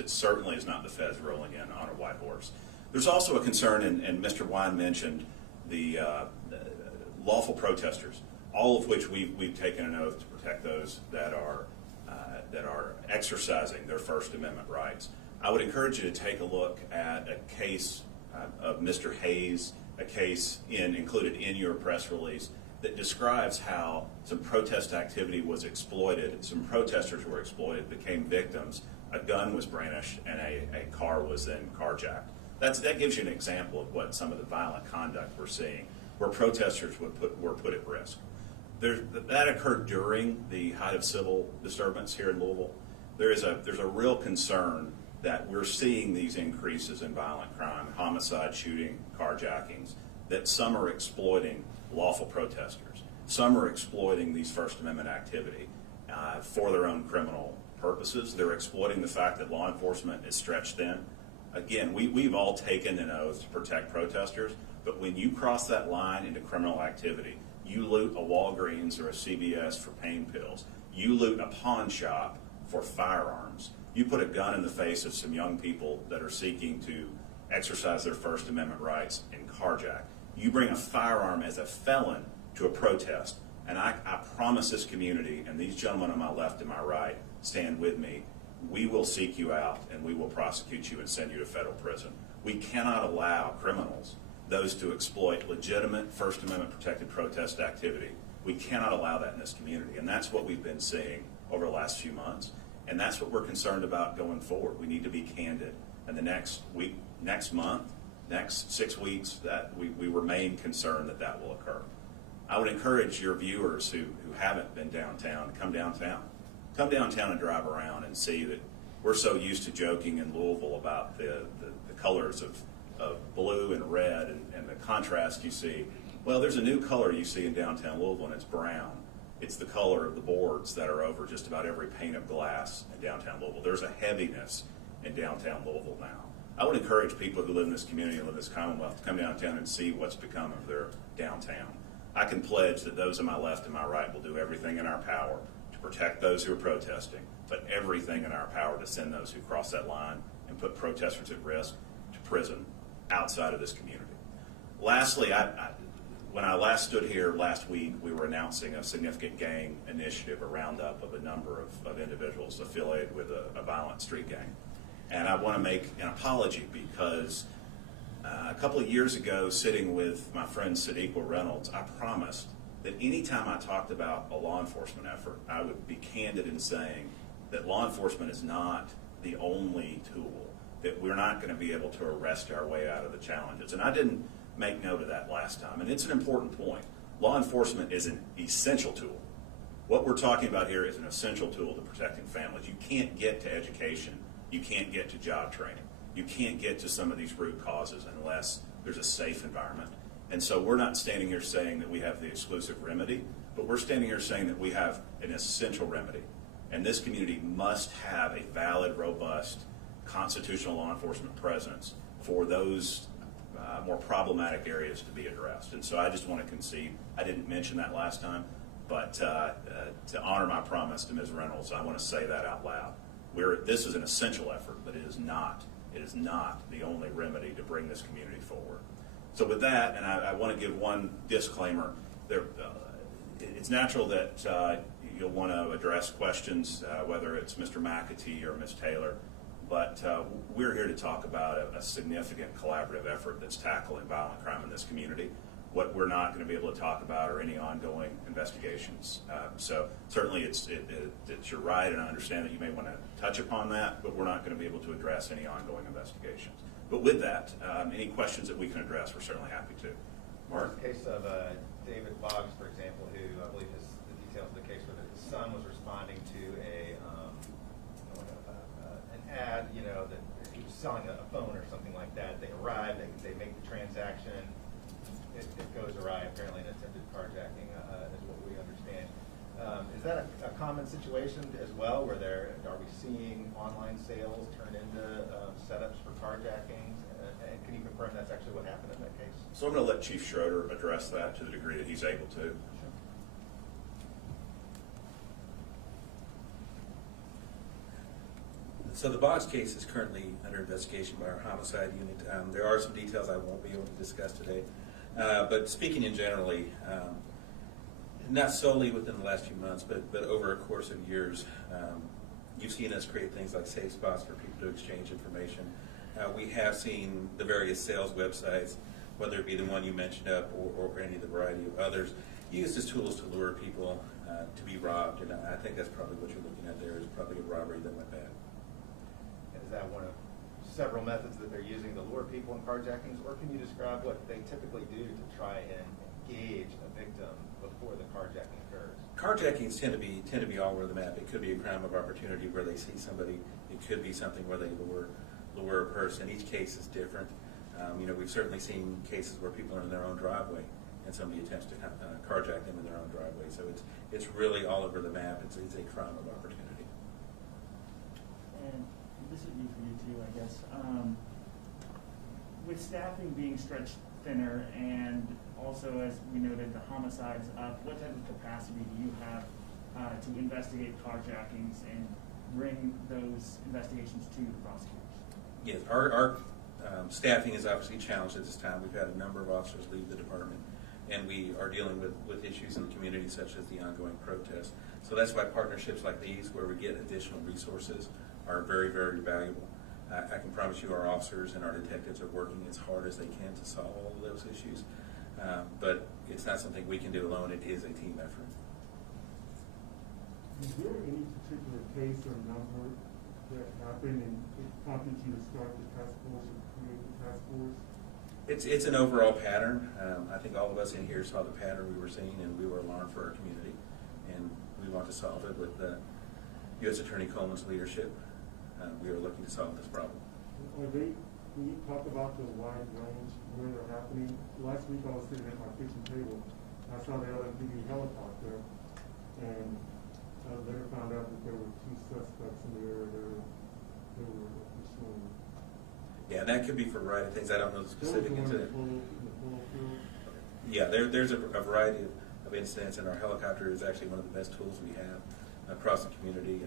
It certainly is not the feds rolling in on a white horse. There's also a concern, and Mr. Wine mentioned the lawful protesters, all of which we've taken an oath to protect those that are exercising their First Amendment rights. I would encourage you to take a look at a case of Mr. Hayes, a case included in your press release that describes how some protest activity was exploited, some protesters were exploited, became victims, a gun was brandished, and a car was then carjacked. That gives you an example of what some of the violent conduct we're seeing, where protesters were put at risk. That occurred during the height of civil disturbance here in Louisville. There's a real concern that we're seeing these increases in violent crime, homicide, shooting, carjackings, that some are exploiting lawful protesters. Some are exploiting these First Amendment activity for their own criminal purposes. They're exploiting the fact that law enforcement is stretched thin. Again, we've all taken an oath to protect protesters, but when you cross that line into criminal activity, you loot a Walgreens or a CVS for pain pills, you loot a pawn shop for firearms, you put a gun in the face of some young people that are seeking to exercise their First Amendment rights and carjack. You bring a firearm as a felon to a protest, and I promise this community, and these gentlemen on my left and my right stand with me, we will seek you out and we will prosecute you and send you to federal prison. We cannot allow criminals, those to exploit legitimate First Amendment protected protest activity. We cannot allow that in this community, and that's what we've been seeing over the last few months, and that's what we're concerned about going forward. We need to be candid, and the next week, next month, next 6 weeks, that we remain concerned that will occur. I would encourage your viewers who haven't been downtown to come downtown. Come downtown and drive around and see that we're so used to joking in Louisville about the colors of blue and red and the contrast you see. Well, there's a new color you see in downtown Louisville, and it's brown. It's the color of the boards that are over just about every pane of glass in downtown Louisville. There's a heaviness in downtown Louisville now. I would encourage people who live in this community and live in this Commonwealth to come downtown and see what's become of their downtown. I can pledge that those on my left and my right will do everything in our power to protect those who are protesting, but everything in our power to send those who cross that line and put protesters at risk to prison outside of this community. Lastly, when I last stood here last week, we were announcing a significant gang initiative, a roundup of a number of individuals affiliated with a violent street gang. And I want to make an apology because a couple of years ago, sitting with my friend Sadiqa Reynolds, I promised that anytime I talked about a law enforcement effort, I would be candid in saying that law enforcement is not the only tool, that we're not going to be able to arrest our way out of the challenges. And I didn't make note of that last time, and it's an important point. Law enforcement is an essential tool. What we're talking about here is an essential tool to protecting families. You can't get to education. You can't get to job training. You can't get to some of these root causes unless there's a safe environment. And so we're not standing here saying that we have the exclusive remedy, but we're standing here saying that we have an essential remedy. And this community must have a valid, robust, constitutional law enforcement presence for those more problematic areas to be addressed. And so I just want to concede, I didn't mention that last time, but to honor my promise to Ms. Reynolds, I want to say that out loud. This is an essential effort, but it is not the only remedy to bring this community forward. So with that, and I want to give one disclaimer, it's natural that you'll want to address questions, whether it's Mr. McAtee or Ms. Taylor, but we're here to talk about a significant collaborative effort that's tackling violent crime in this community. What we're not going to be able to talk about are any ongoing investigations. So certainly it's your right, and I understand that you may want to touch upon that, but we're not going to be able to address any ongoing investigations. But with that, any questions that we can address, we're certainly happy to. Mark? In the case of David Boggs, for example, who I believe is the details of the case where his son was responding to an ad, that he was selling a phone or something like that. They arrive, they make the transaction. It goes awry, apparently an attempted carjacking is what we understand. Is that a common situation as well, where are we seeing online sales turn into setups for carjackings? And can you confirm that's actually what happened in that case? So I'm going to let Chief Schroeder address that to the degree that he's able to. So the Boggs case is currently under investigation by our homicide unit. There are some details I won't be able to discuss today. But speaking in generally, not solely within the last few months, but over a course of years, you've seen us create things like safe spots for people to exchange information. We have seen the various sales websites, whether it be the one you mentioned up or any of the variety of others, used as tools to lure people to be robbed. And I think that's probably what you're looking at there is probably a robbery that went bad. Is that one of several methods that they're using to lure people in carjackings, or can you describe what they typically do to try and engage a victim before the carjacking occurs? Carjackings tend to be all over the map. It could be a crime of opportunity where they see somebody. It could be something where they lure a person. Each case is different. We've certainly seen cases where people are in their own driveway and somebody attempts to carjack them in their own driveway. So it's really all over the map. It's a crime of opportunity. And this would be for you too, I guess. With staffing being stretched thinner and also, as we noted, the homicides up, what type of capacity do you have to investigate carjackings and bring those investigations to the prosecutors? Yes, our staffing is obviously challenged at this time. We've had a number of officers leave the department, and we are dealing with issues in the community such as the ongoing protests. So that's why partnerships like these, where we get additional resources, are very, very valuable. I can promise you our officers and our detectives are working as hard as they can to solve all of those issues. But it's not something we can do alone. It is a team effort. Is there any particular case or number that happened and it prompted you to start the task force or create the task force? It's an overall pattern. I think all of us in here saw the pattern we were seeing, and we were alarmed for our community, and we want to solve it with U.S. Attorney Coleman's leadership. We are looking to solve this problem. When you talk about the wide range where they're happening, last week I was sitting at my kitchen table. I saw the LMPD helicopter, and I later found out that there were 2 suspects in the area that were pursuing. Yeah, and that could be for a variety of things. I don't know the specific incident. In the polo field. Yeah, there's a variety of incidents, and our helicopter is actually one of the best tools we have across the community.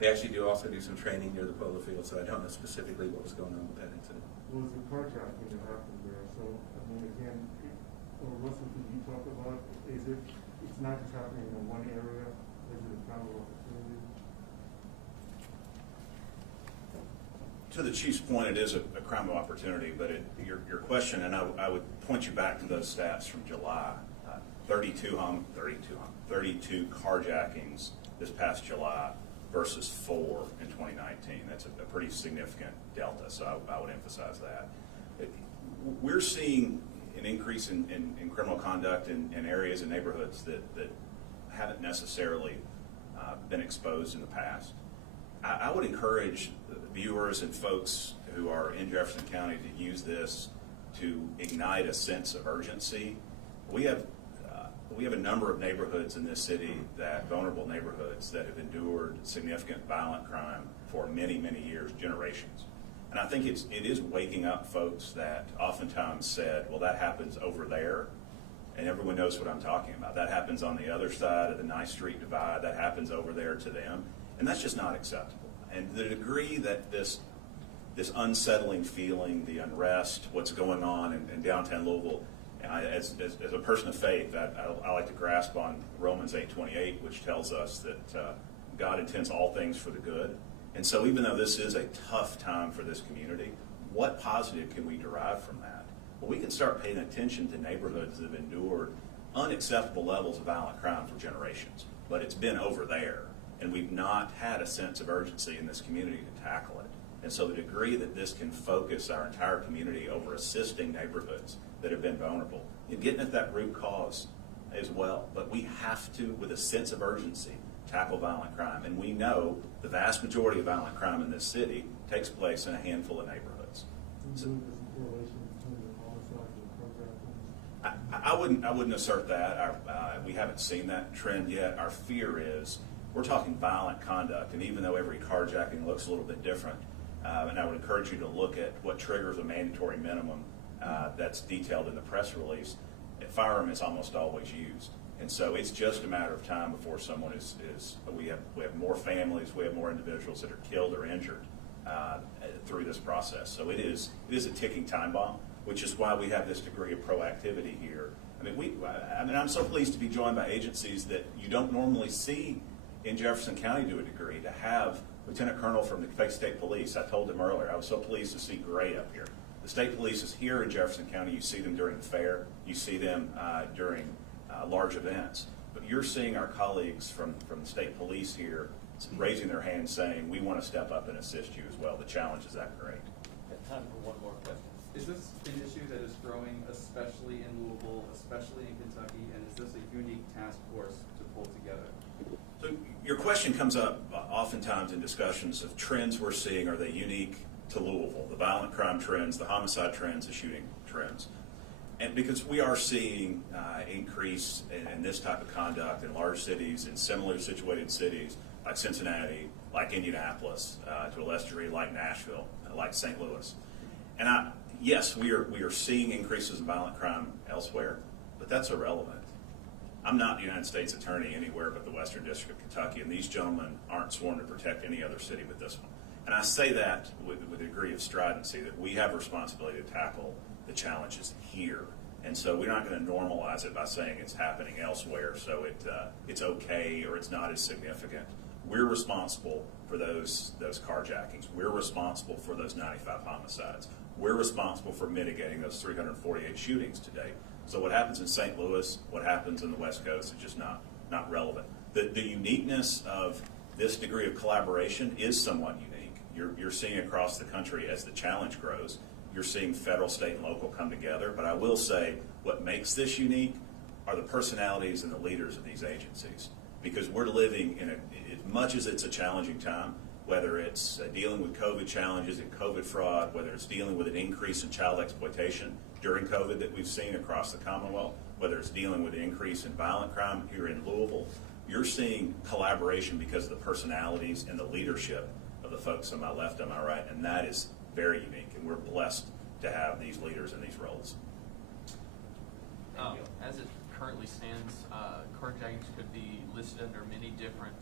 They actually also do some training near the polo field, so I don't know specifically what was going on with that incident. Well, it's the carjacking that happened there. So, I mean, again, Russell, could you talk about, it's not just happening in one area, is it a kind of opportunity? To the chief's point, it is a crime of opportunity, but your question, and I would point you back to those stats from July. 32 carjackings this past July versus 4 in 2019. That's a pretty significant delta, so I would emphasize that. We're seeing an increase in criminal conduct in areas and neighborhoods that haven't necessarily been exposed in the past. I would encourage viewers and folks who are in Jefferson County to use this to ignite a sense of urgency. We have a number of neighborhoods in this city, vulnerable neighborhoods, that have endured significant violent crime for many, many years, generations. And I think it is waking up folks that oftentimes said, well, that happens over there, and everyone knows what I'm talking about. That happens on the other side of the Ninth Street divide. That happens over there to them. And that's just not acceptable. And the degree that this unsettling feeling, the unrest, what's going on in downtown Louisville, as a person of faith, I like to grasp on Romans 8:28, which tells us that God intends all things for the good. And so even though this is a tough time for this community, what positive can we derive from that? Well, we can start paying attention to neighborhoods that have endured unacceptable levels of violent crime for generations. But it's been over there, and we've not had a sense of urgency in this community to tackle it. And so the degree that this can focus our entire community over assisting neighborhoods that have been vulnerable and getting at that root cause as well. But we have to, with a sense of urgency, tackle violent crime. And we know the vast majority of violent crime in this city takes place in a handful of neighborhoods. So, I wouldn't assert that. We haven't seen that trend yet. Our fear is we're talking violent conduct, and even though every carjacking looks a little bit different, and I would encourage you to look at what triggers a mandatory minimum that's detailed in the press release, a firearm is almost always used. And so it's just a matter of time before someone we have more families, we have more individuals that are killed or injured through this process. So it is a ticking time bomb, which is why we have this degree of proactivity here. I'm so pleased to be joined by agencies that you don't normally see in Jefferson County to a degree, to have Lieutenant Colonel from the Kentucky State Police. I told him earlier, I was so pleased to see Gray up here. The state police is here in Jefferson County. You see them during the fair. You see them during large events. But you're seeing our colleagues from the state police here raising their hands saying, we want to step up and assist you as well. The challenge is that great. Time for one more question. Is this an issue that is growing, especially in Louisville, especially in Kentucky, and is this a unique task force to pull together? So your question comes up oftentimes in discussions of trends we're seeing. Are they unique to Louisville? The violent crime trends, the homicide trends, the shooting trends. And because we are seeing increase in this type of conduct in large cities, in similarly situated cities like Cincinnati, like Indianapolis, to a lesser degree like Nashville, like St. Louis. And yes, we are seeing increases in violent crime elsewhere, but that's irrelevant. I'm not the United States Attorney anywhere but the Western District of Kentucky, and these gentlemen aren't sworn to protect any other city but this one. And I say that with a degree of stridency, that we have a responsibility to tackle the challenges here. And so we're not going to normalize it by saying it's happening elsewhere, so it's okay or it's not as significant. We're responsible for those carjackings. We're responsible for those 95 homicides. We're responsible for mitigating those 348 shootings to date. So what happens in St. Louis, what happens in the West Coast is just not relevant. The uniqueness of this degree of collaboration is somewhat unique. You're seeing across the country as the challenge grows, you're seeing federal, state, and local come together. But I will say what makes this unique are the personalities and the leaders of these agencies. Because we're living in as much as it's a challenging time, whether it's dealing with COVID challenges and COVID fraud, whether it's dealing with an increase in child exploitation during COVID that we've seen across the Commonwealth, whether it's dealing with an increase in violent crime here in Louisville, you're seeing collaboration because of the personalities and the leadership of the folks on my left and my right, and that is very unique, and we're blessed to have these leaders in these roles. As it currently stands, carjackings could be listed under many different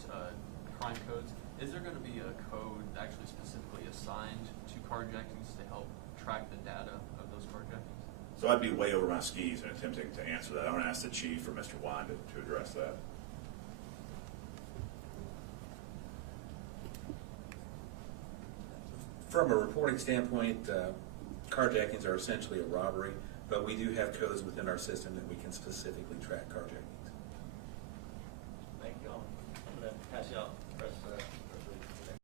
crime codes. Is there going to be a code actually specifically assigned to carjackings to help track the data of those carjackings? So I'd be way over my skis in attempting to answer that. I'm going to ask the chief or Mr. Wine to address that. From a reporting standpoint, carjackings are essentially a robbery, but we do have codes within our system that we can specifically track carjacking.